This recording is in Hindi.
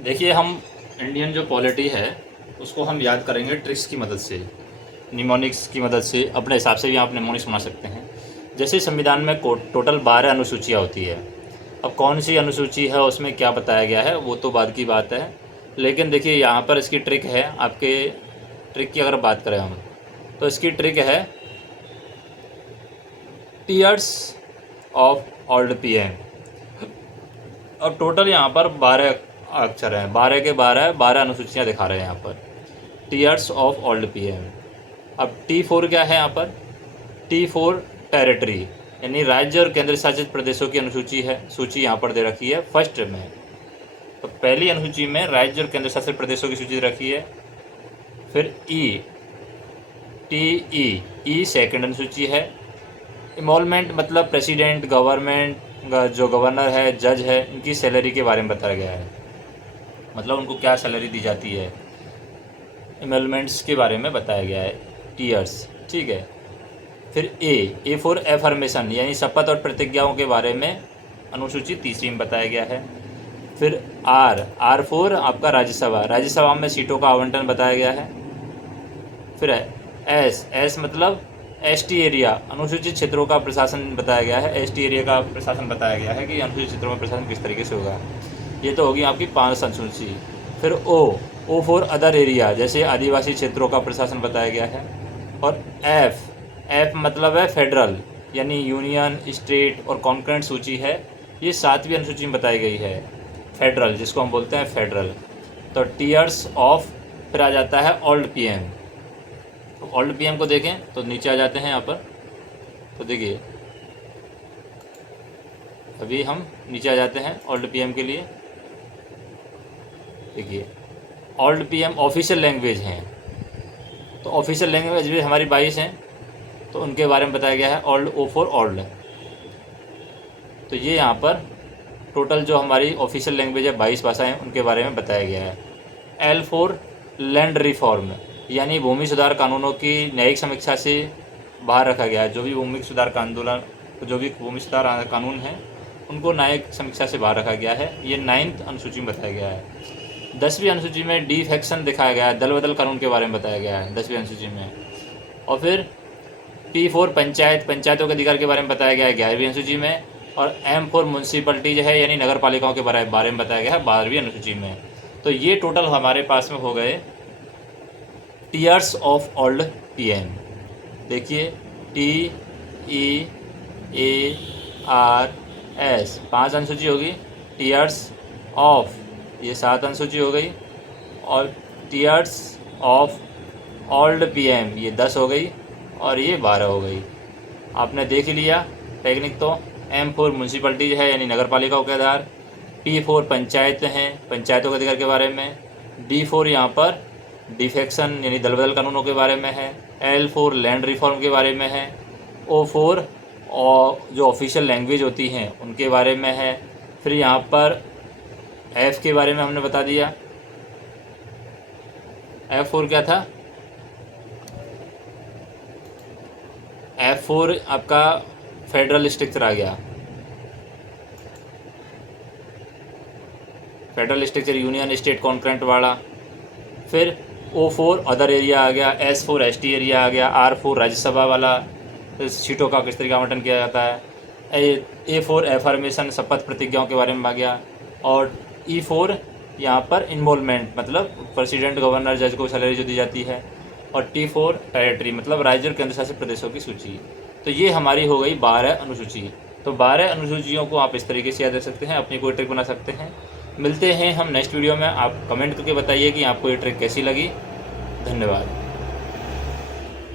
देखिए, हम इंडियन जो पॉलिटी है उसको हम याद करेंगे ट्रिक्स की मदद से, निमोनिक्स की मदद से। अपने हिसाब से भी आप निमोनिक्स बना सकते हैं। जैसे संविधान में टोटल 12 अनुसूचियाँ होती है। अब कौन सी अनुसूची है, उसमें क्या बताया गया है, वो तो बाद की बात है। लेकिन देखिए, यहाँ पर इसकी ट्रिक है। आपके ट्रिक की अगर बात करें हम, तो इसकी ट्रिक है टीयर्स ऑफ ओल्ड पीएम। और टोटल यहाँ पर 12 अक्षर हैं, 12 के 12 अनुसूचियाँ दिखा रहे हैं यहाँ पर, टीयर्स ऑफ ओल्ड पीएम। अब T4 क्या है यहाँ पर? T4 टेरिटरी, यानी राज्य और केंद्र शासित प्रदेशों की अनुसूची है। सूची यहाँ पर दे रखी है फर्स्ट में। तो पहली अनुसूची में राज्य और केंद्र शासित प्रदेशों की सूची दे रखी है। फिर TE सेकंड अनुसूची है। इमोलमेंट मतलब प्रेसिडेंट, गवर्नमेंट, जो गवर्नर है, जज है, इनकी सैलरी के बारे में बताया गया है, मतलब उनको क्या सैलरी दी जाती है, इमोलमेंट्स के बारे में बताया गया है, टीयर्स। ठीक है। फिर ए फॉर एफर्मेशन, यानी शपथ और प्रतिज्ञाओं के बारे में अनुसूची तीसरी में बताया गया है। फिर आर फॉर आपका राज्यसभा, राज्यसभा में सीटों का आवंटन बताया गया है। फिर एस मतलब एसटी एरिया, अनुसूचित क्षेत्रों का प्रशासन बताया गया है। एसटी एरिया का प्रशासन बताया गया है कि अनुसूचित क्षेत्रों में प्रशासन किस तरीके से होगा। ये तो होगी आपकी 5 अनुसूची। फिर ओ फॉर अदर एरिया, जैसे आदिवासी क्षेत्रों का प्रशासन बताया गया है। और एफ मतलब है फेडरल, यानी यूनियन, स्टेट और कॉन्करेंट सूची है। ये 7वीं अनुसूची में बताई गई है, फेडरल, जिसको हम बोलते हैं फेडरल। तो टीयर्स ऑफ, फिर आ जाता है ओल्ड पीएम। तो ओल्ड पीएम को देखें तो नीचे आ जाते हैं यहाँ पर। तो देखिए, अभी हम नीचे आ जाते हैं ओल्ड पीएम के लिए। देखिए, ओल्ड पीएम ऑफिशियल लैंग्वेज हैं। तो ऑफिशियल लैंग्वेज भी हमारी 22 हैं, तो उनके बारे में बताया गया है। O for old. तो ये यहाँ पर टोटल जो हमारी ऑफिशियल लैंग्वेज है, 22 भाषाएँ, उनके बारे में बताया गया है। एल फॉर लैंड रिफॉर्म, यानी भूमि सुधार कानूनों की न्यायिक समीक्षा से बाहर रखा गया है। जो भी भूमि सुधार कानून हैं, उनको न्यायिक समीक्षा से बाहर रखा गया है। ये 9th अनुसूची में बताया गया है। 10वीं अनुसूची में डिफेक्शन दिखाया गया है, दल बदल कानून के बारे में बताया गया है 10वीं अनुसूची में। और फिर P4 पंचायतों के अधिकार के बारे में बताया गया है 11वीं अनुसूची में। और M फॉर म्यूनसिपलिटी जो है, यानी नगर पालिकाओं के बारे में बताया गया है 12वीं अनुसूची में। तो ये टोटल हमारे पास में हो गए टीयर्स ऑफ ओल्ड पीएम। देखिए, TEARS 5 अनुसूची होगी। टीयर्स ऑफ, ये 7 अनुसूची हो गई। और टीयर्स ऑफ ओल्ड पीएम ये 10 हो गई, और ये 12 हो गई। आपने देख ही लिया टेक्निक। तो M फॉर म्यूनसिपलिटी है, यानी नगर पालिकाओं के आधार। P फॉर पंचायत हैं, पंचायतों के अधिकार के बारे में। D फॉर यहाँ पर डिफेक्शन, यानी दल बदल कानूनों के बारे में है। L फॉर लैंड रिफॉर्म के बारे में है। O फॉर जो ऑफिशियल लैंग्वेज होती हैं उनके बारे में है। फिर यहाँ पर F के बारे में हमने बता दिया। F फॉर क्या था? F4 आपका फेडरल स्ट्रक्चर आ गया, federal structure, union, state, concurrent वाला। फिर O4 अदर एरिया आ गया। S4 एसटी एरिया आ गया। R4 राज्यसभा वाला, सीटों का किस तरीके आवंटन किया जाता है। A4 एफर्मेशन, शपथ प्रतिज्ञाओं के बारे में आ गया। और E4 यहाँ पर इन्वॉल्वमेंट, मतलब प्रेसिडेंट, गवर्नर, जज को सैलरी जो दी जाती है। और T4 टेरिटरी, मतलब राज्य और केंद्र शासित प्रदेशों की सूची। तो ये हमारी हो गई 12 अनुसूची। तो 12 अनुसूचियों को आप इस तरीके से याद रख सकते हैं, अपनी कोई ट्रिक बना सकते हैं। मिलते हैं हम नेक्स्ट वीडियो में। आप कमेंट करके बताइए कि आपको ये ट्रिक कैसी लगी। धन्यवाद।